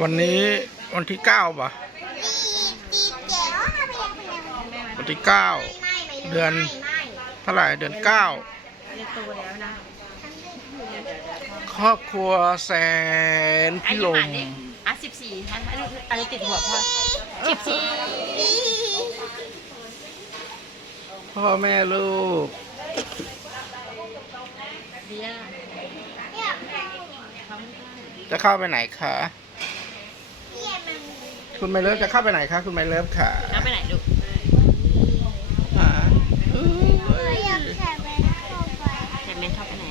วันนี้วันที่เก้าป่ะตีเจ๋วค่ะไปยังไปยังวันที่เก้าไม่ไม่เดือนไม่เท่าไหร่เดือนเก้าเรียนโตแล้วนะครอบครัวแสนพิลมอะสิบสี่ฮะอะไรอะไรติดหัวพ่อสิบสี่พ่อแม่ลูกเดียวเนี่ยจะเข้าไปไหนคะเนี่ยมัน คุณไม่เลิฟจะเข้าไปไหนคะคุณไม่เลิฟค่ะแล้วไปไหนลูกอ่าอื้ออยากแข่งไปเข้าไปแม่แม่ชอบไปไหน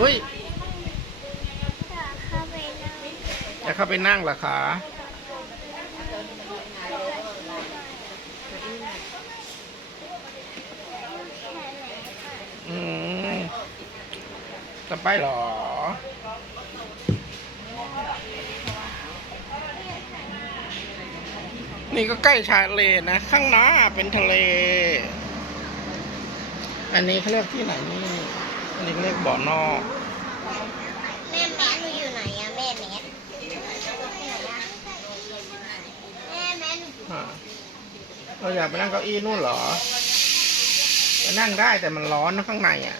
อุ้ยอยากเข้าไปนั่งจะเข้าไปนั่งเหรอคะอืมจะไปเหรอ นี่ก็ใกล้ชายทะเลนะ ข้างหน้าเป็นทะเล อันนี้เขาเรียกที่ไหนนี่ อันนี้เขาเรียกบ่อนอก แม่แม่หนูอยู่ไหนอะแม่แม่แม่แม่หนูอ่าเราอยากไปนั่งเก้าอี้นู่นเหรอไปนั่งได้แต่มันร้อนนะข้างในอะ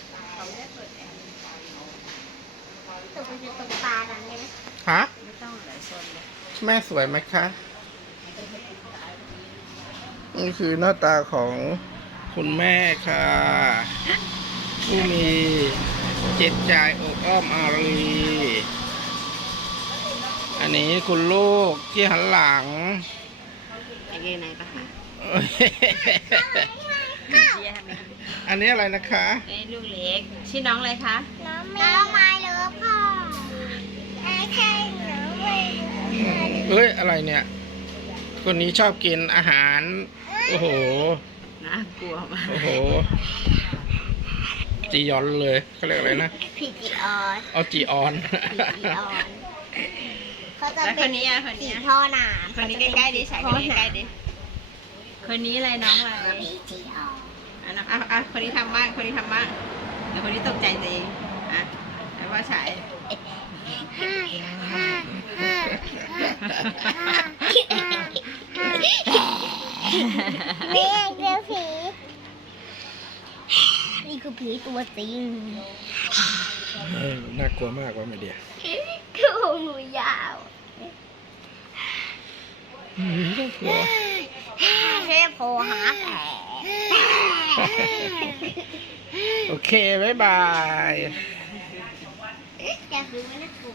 ตกไปอยู่ตรงปลานั้นได้ไหมฮะ ไม่ต้องหลายโซนเลยแม่สวยไหมคะ นี่คือหน้าตาของคุณแม่ค่ะ ผู้มีจิตใจอบอ้อมอารี อันนี้คุณลูกที่หันหลังไอ้เกงไหนปะคะเอ้ยเดียวทำไมอันนี้อะไรนะคะไอ้ลูกเล็กชื่อน้องอะไรคะ น้องแม่น้องไม้เลิฟค่ะไอ้แค่หนูไม่เฮ้ยอะไรเนี่ย คนนี้ชอบกินอาหาร โอ้โห น่ากลัวมากโอ้โห จียอนเลยเขาเรียกอะไรนะพีจีออนเอาจีออน พีจีออนเขาจะแล้วคเป็นนนี้อะคนสีนี้อะท่อน้ำคนนี้ใกล้ๆดิฉายคนนี้ใกล้ๆดิ คนนี้อะไรน้องอะไรพีจีออน อะน้องอะอะคนนี้ทำบ้าง คนนี้ทำบ้าง เดี๋ยวคนนี้ตกใจตัวเอง อะแล้วว่าฉาย ห้าห้าห้าห้าห้า แม่เจอผีนี่คือผีตัวจริงเออน่ากลัวมากว่าไม่เดียคือของหนูยาวอืมน่ากลัวเทพโพหาแผลโอเคบ๊ายบายจะคือไม่น่ากลัว